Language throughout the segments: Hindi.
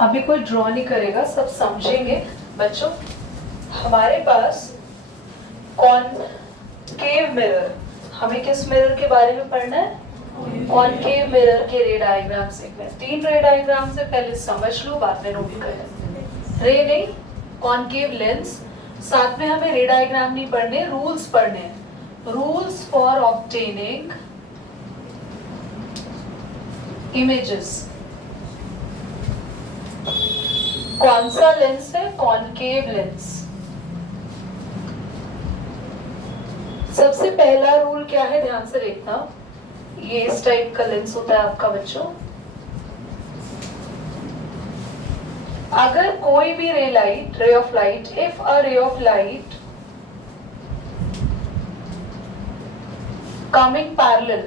अभी कोई ड्रॉ नहीं करेगा, सब समझेंगे बच्चों। हमारे पास कॉनकेव मिरर, हमें किस मिरर के बारे में पढ़ना है? कॉनकेव मिरर के रे डायग्राम सीखना है। 3 रे डायग्राम से पहले समझ लो, बाद में नोट करें। रे नहीं, कॉनकेव लेंस। साथ में हमें रे डायग्राम नहीं पढ़ने, रूल्स पढ़ने हैं। Rules for obtaining images. कौन सा लेंस है? Concave lens. सबसे पहला रूल क्या है, ध्यान से देखना। ये इस टाइप का लेंस होता है आपका बच्चों। अगर कोई भी ray of light, if a ray of light coming parallel,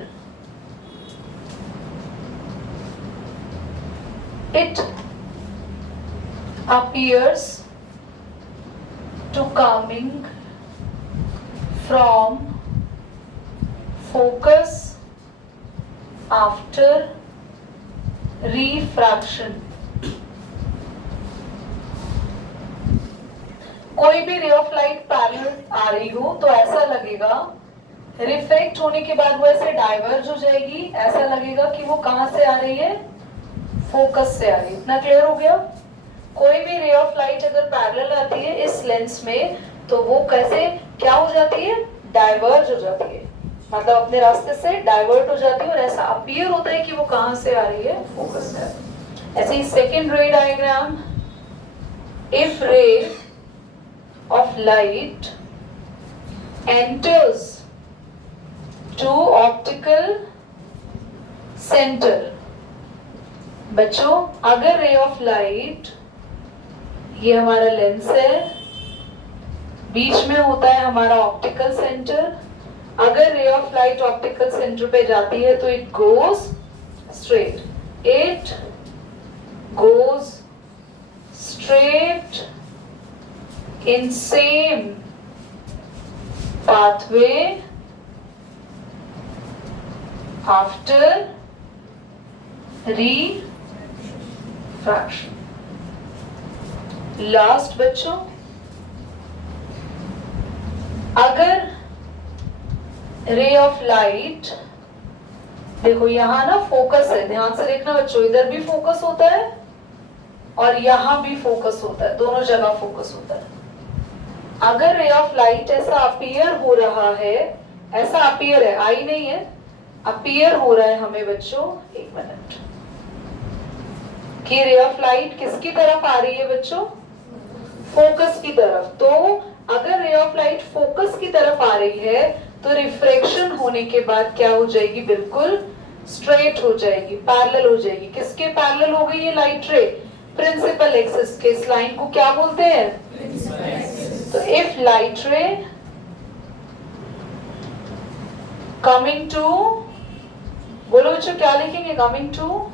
it appears to coming from focus after refraction। कोई भी रे ऑफ लाइट पैरेलल आ रही हो तो ऐसा लगेगा, रिफ्लेक्ट होने के बाद वो ऐसे डाइवर्ज हो जाएगी, ऐसा लगेगा कि वो कहां से आ रही है? फोकस से आ रही है। इतना क्लियर हो गया? कोई भी रे ऑफ लाइट अगर पैरेलल आती है इस लेंस में तो वो कैसे क्या हो जाती है? डाइवर्ज हो जाती है, मतलब अपने रास्ते से डाइवर्ट हो जाती है और ऐसा अपीयर होता है कि वो कहां से आ रही है? फोकस से आ रही है। ऐसे ही सेकेंड रे डायग्राम, इफ रे of light enters to optical center। बच्चों अगर रे ऑफ लाइट, ये हमारा लेंस है, बीच में होता है हमारा ऑप्टिकल सेंटर। अगर ray of light optical centre पे जाती है तो it goes straight, it goes straight in same pathway after refraction। Last बच्चों, अगर रे ऑफ लाइट, देखो यहां ना फोकस है, ध्यान से देखना बच्चों, इधर भी फोकस होता है और यहां भी फोकस होता है, दोनों जगह फोकस होता है। अगर रे ऑफ लाइट ऐसा अपीयर हो रहा है, ऐसा अपीयर है, आई नहीं है, अपीयर हो रहा है हमें बच्चों, एक मिनट, कि रे ऑफ लाइट किसकी तरफ आ रही है बच्चों? फोकस की तरफ। तो अगर रे ऑफ लाइट फोकस की तरफ आ रही है तो रिफ्रैक्शन होने के बाद क्या हो जाएगी? बिल्कुल स्ट्रेट हो जाएगी, पैरेलल हो जाएगी। किसके पैरेलल हो गई ये लाइट रे? प्रिंसिपल एक्सिस के। इस लाइन को क्या बोलते हैं? तो if light ray coming to, बोलो बच्चों क्या लिखेंगे? Coming to,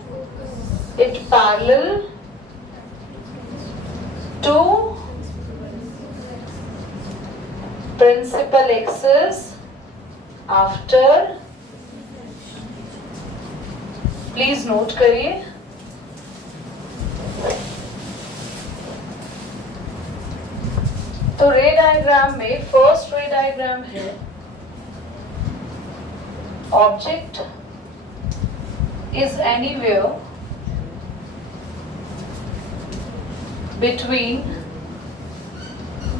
it parallel to principal axis after, please note करिए, तो रे डायग्राम में फर्स्ट रे डायग्राम है, object is anywhere between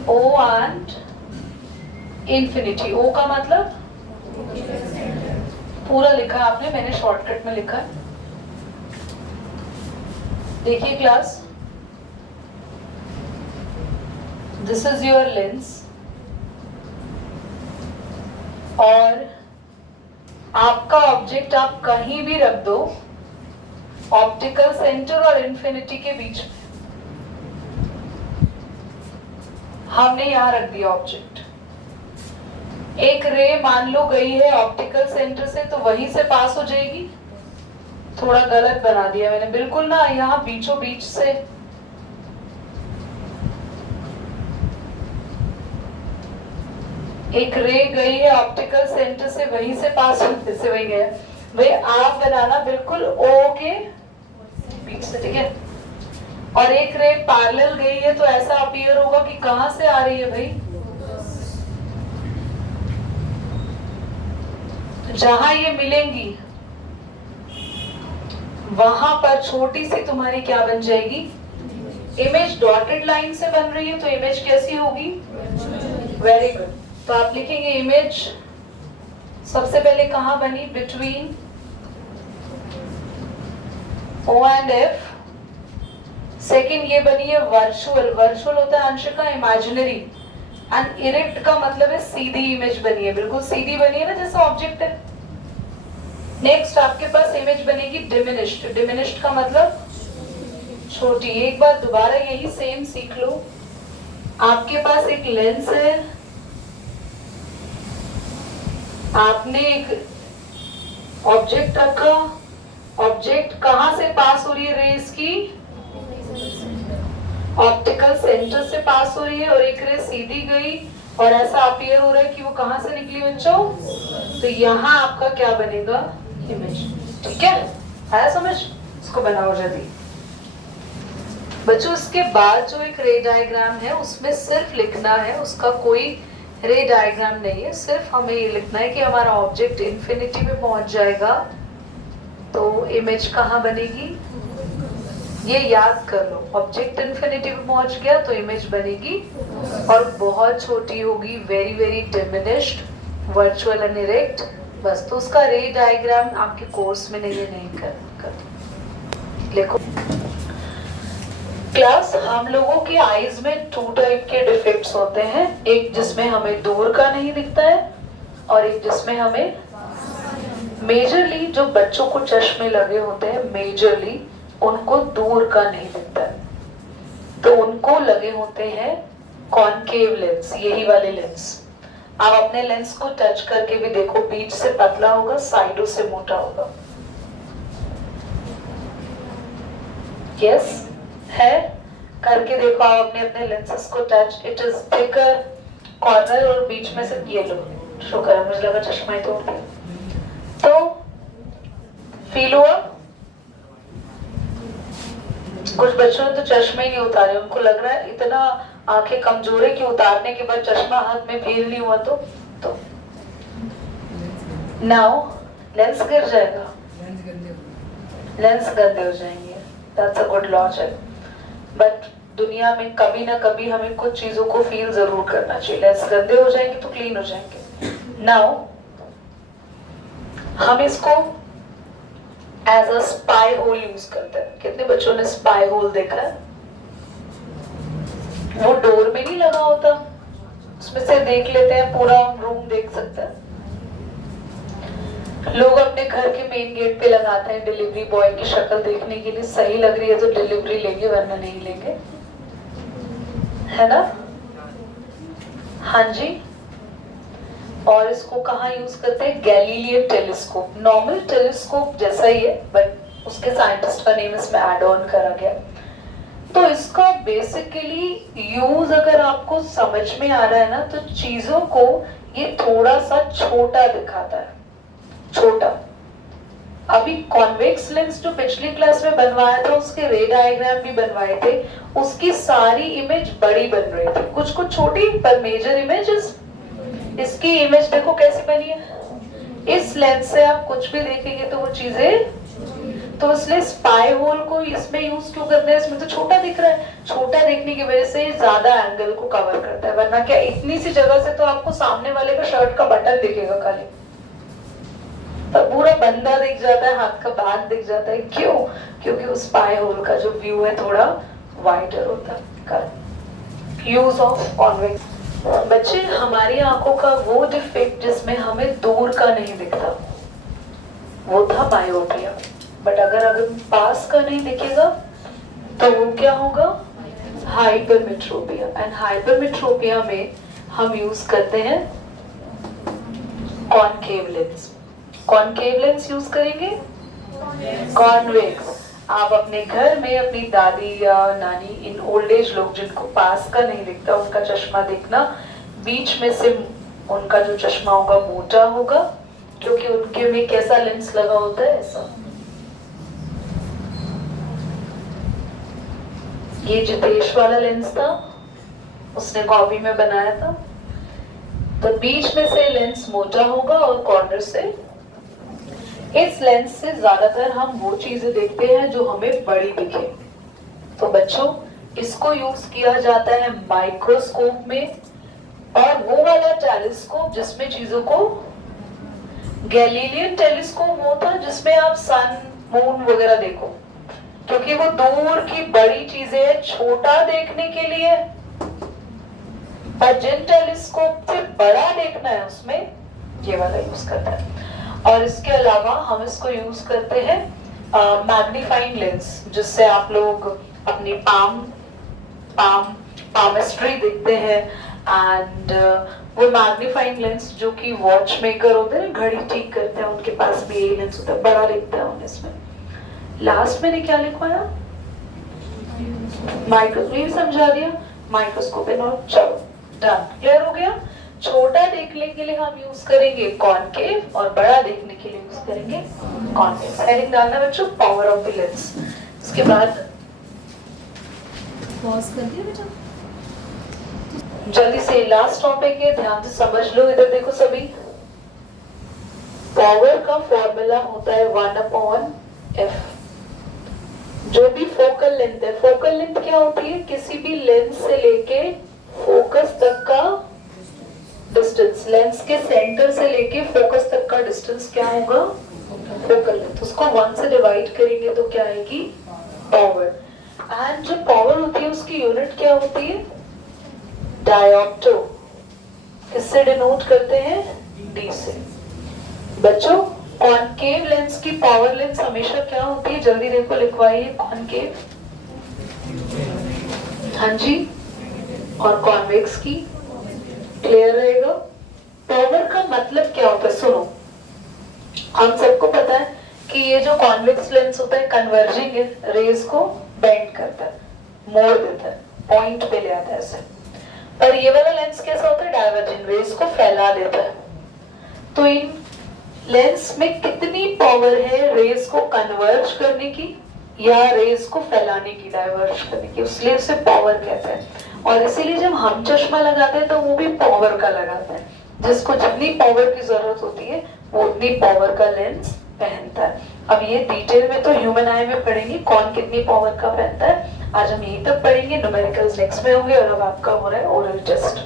O and infinity. O का मतलब पूरा लिखा आपने, मैंने शॉर्टकट में लिखा है। देखिए class, this is your lens और आपका ऑब्जेक्ट आप कहीं भी रख दो, ऑप्टिकल सेंटर और इंफिनिटी के बीच में। हमने यहां रख दिया ऑब्जेक्ट। एक रे मान लो गई है ऑप्टिकल सेंटर से तो वहीं से पास हो जाएगी। थोड़ा गलत बना दिया मैंने, बिल्कुल ना यहाँ बीचों बीच से। एक रे गई है ऑप्टिकल सेंटर से, वहीं से पास होते से वही गया। भाई आप बनाना बिल्कुल ओ के बीच से, ठीक है। और एक रे पैरेलल गई है तो ऐसा अपीयर होगा कि कहां से आ रही है भाई, तो जहां ये मिलेंगी वहां पर छोटी सी तुम्हारी क्या बन जाएगी, इमेज डॉटेड लाइन से बन रही है तो इमेज कैसी होगी, वेरी गुड। तो आप लिखेंगे इमेज सबसे पहले कहां बनी, between O and F। Second ये बनी है वर्चुअल, वर्चुअल होता है अंश का इमेजिनरी, एंड इरेक्ट का मतलब है सीधी इमेज बनी है, बिल्कुल सीधी बनी है ना जैसा ऑब्जेक्ट है। नेक्स्ट आपके पास इमेज बनेगी डिमिनिश्ड, डिमिनिश्ड का मतलब छोटी। एक बार दोबारा यही सेम सीख लो, आपके पास एक लेंस है, आपने एक ऑब्जेक्ट रखा, ऑब्जेक्ट कहां से पास हो रही है रेस की, ऑप्टिकल सेंटर से पास हो रही है, और एक रे सीधी गई और ऐसा अपीयर हो रहा है कि वो कहां से निकली बच्चों, तो यहाँ आपका क्या बनेगा, इमेज। ठीक है, आया समझ, इसको बनाओ जल्दी बच्चों। उसके बाद जो एक रे डायग्राम है उसमें सिर्फ लिखना है, उसका कोई रे डायग्राम नहीं है, सिर्फ हमें ये लिखना है कि हमारा ऑब्जेक्ट इन्फिनिटी पे पहुंच जाएगा तो इमेज कहाँ बनेगी, ये याद कर लो, ऑब्जेक्ट इन्फिनिटी पे पहुंच गया तो इमेज बनेगी और बहुत छोटी होगी, very very diminished, virtual and erect, बस। तो उसका रे डायग्राम आपके कोर्स में नहीं कर लिखो। क्लास, हम लोगों की आईज में 2 टाइप के डिफेक्ट्स होते हैं, एक जिसमें हमें दूर का नहीं दिखता है और एक जिसमें हमें, मेजरली जो बच्चों को चश्मे लगे होते हैं मेजरली उनको दूर का नहीं दिखता है, तो उनको लगे होते हैं कॉनकेव लेंस, यही वाले लेंस। आप अपने लेंस को टच करके भी देखो, बीच से पतला होगा, साइडों से मोटा होगा। यस है, करके देखो आप अपने अपने लेंसेस को touch, it is thicker corner और बीच में से ये लो, शुक्र है मुझे लगा चश्मा ही तोड़ दिया, तो फील हुआ। कुछ बच्चों ने तो चश्मे ही नहीं उतारे, उनको लग रहा है इतना आंखें कमजोर है कि उतारने के बाद चश्मा हाथ में फील नहीं हुआ तो नाउ लेंस गिर जाएगा, लेंस गंदे हो जाएंगे, that's a good logic. But दुनिया में कभी ना कभी हमें कुछ चीजों को फील जरूर करना चाहिए, लेंस गंदे हो जाएंगे तो क्लीन हो जाएंगे। नाउ हम इसको as a spy hole use करते हैं। कितने बच्चों ने स्पाई होल देखा है, वो डोर में नहीं लगा होता, उसमें से देख लेते हैं, पूरा रूम देख सकते हैं। लोग अपने घर के मेन गेट पे लगाते हैं डिलीवरी बॉय की शक्ल देखने के लिए, सही लग रही है तो डिलीवरी लेंगे वरना नहीं लेंगे, है ना। हाँ जी, और इसको कहाँ यूज करते हैं, गैलीलियन टेलीस्कोप, नॉर्मल टेलीस्कोप जैसा ही है बट उसके साइंटिस्ट का नेम इसमें ऐड ऑन करा गया। तो इसका बेसिकली यूज अगर आपको समझ में आ रहा है ना, तो चीजों को ये थोड़ा सा छोटा दिखाता है, छोटा। अभी कॉन्वेक्स लेंस जो पिछली क्लास में बनवाया था उसके रे डायग्राम भी बनवाए थे, उसकी सारी इमेज बड़ी बन रही थी, कुछ कुछ छोटी पर मेजर इमेजेस। इसकी इमेज देखो कैसी बनी है, इस लेंस से आप कुछ भी देखेंगे तो वो चीजें, तो इसलिए स्पाई होल को इसमें यूज क्यों करते हैं, इसमें तो छोटा दिख रहा है, छोटा देखने की वजह से ज्यादा एंगल को कवर करता है, वरना क्या इतनी सी जगह से तो आपको सामने वाले का शर्ट का बटन दिखेगा खाली, पर पूरा बंदा दिख जाता है, हाथ का बैग दिख जाता है। क्यों? क्योंकि उस स्पाई होल का जो व्यू है थोड़ा वाइडर होता है। Use of convex. बच्चे, हमारी आंखों का वो डिफेक्ट जिसमें हमें दूर का नहीं दिखता वो था मायोपिया, बट अगर पास का नहीं दिखेगा तो वो क्या होगा, हाइपरमेट्रोपिया। एंड हाइपरमेट्रोपिया में हम यूज करते हैं concave lens. Concave lens use करेंगे, कॉन्वेक्स। आप अपने घर में अपनी दादी या नानी, इन ओल्ड एज लोग जिनको पास का नहीं दिखता, उनका चश्मा देखना, बीच में से उनका जो चश्मा होगा मोटा होगा, क्योंकि उनके में कैसा लेंस लगा होता है, ऐसा। ये जितेश वाला लेंस था, उसने कॉपी में बनाया था। तो बीच में से लेंस मोटा होगा और कॉर्नर से। इस लेंस से ज्यादातर हम वो चीजें देखते हैं जो हमें बड़ी दिखे। तो बच्चों, इसको यूज किया जाता है माइक्रोस्कोप में, और वो वाला टेलीस्कोप जिसमें चीजों को, गैलीलियन टेलीस्कोप वो था जिसमें आप सन मून वगैरह देखो, क्योंकि वो दूर की बड़ी चीजें छोटा देखने के लिए, और जिन टेलीस्कोप से बड़ा देखना है उसमें ये वाला यूज करता है। और इसके अलावा हम इसको यूज करते हैं मैग्नीफाइंग लेंस, जिससे आप लोग अपनी पामिस्ट्री देखते हैं। एंड वो मैग्नीफाइंग लेंस जो कि वॉच मेकर होते हैं, घड़ी ठीक करते हैं, उनके पास भी यही लेंस होता है, बड़ा दिखता है उन्हें। इसमें लास्ट मैंने क्या लिखवाया, माइक्रोस्कोप समझा दिया, माइक्रोस्कोप एंड ऑल। चलो डन, क्लियर हो गया। छोटा देखने के लिए हम यूज करेंगे कॉनकेव, और बड़ा देखने के लिए यूज करेंगे कॉनकेव। हेडिंग डालना बच्चों, पावर ऑफ द लेंस। इसके बाद पॉज कर दिया बेटा। जल्दी से लास्ट टॉपिक है, ध्यान से समझ लो। इधर देखो सभी, पावर का फॉर्मूला होता है 1/f। जो भी फोकल लेंथ है, फोकल लेंथ क्या होती है, किसी भी लेंस से लेके फोकस तक का डिस्टेंस, लेंस के सेंटर से लेके फोकस तक का डिस्टेंस क्या होगा, फोकल लेंथ। उसको 1 से डिवाइड करेंगे तो क्या आएगी, पावर। एंड जो पावर होती है उसकी यूनिट क्या होती है, डायोप्टो। किससे डिनोट करते हैं, डी से। बच्चों, कॉनकेव लेंस की पावर लेंस हमेशा क्या होती है, जल्दी देखो लिखवाइए, कॉनकेव, हाँ जी, और कॉन्वेक्स की, क्लियर रहेगा। पावर का मतलब क्या होता है, सुनो, हम सबको पता है कि ये जो कॉन्वेक्स लेंस होता है कन्वर्जिंग है, रेज को बेंड करता है, मोड़ देता है, पॉइंट पे ले आता है ऐसे। और ये वाला लेंस कैसा होता है, डाइवर्जिंग, रेज को फैला देता है। तो इन लेंस में कितनी पावर है रेज को कन्वर्ज करने की या रेज को फैलाने की, डाइवर्ज करने की, इसलिए उसे पावर कहते हैं। और इसीलिए जब हम चश्मा लगाते हैं तो वो भी पावर का लगाते हैं, जिसको जितनी पावर की जरूरत होती है वो उतनी पावर का लेंस पहनता है। अब ये डिटेल में तो ह्यूमन आई में पढ़ेंगे कौन कितनी पावर का पहनता है। आज हम यहीं तक पढ़ेंगे, न्यूमेरिकल्स नेक्स्ट में होंगे। और अब आपका हो रहा है ओरल टेस्ट।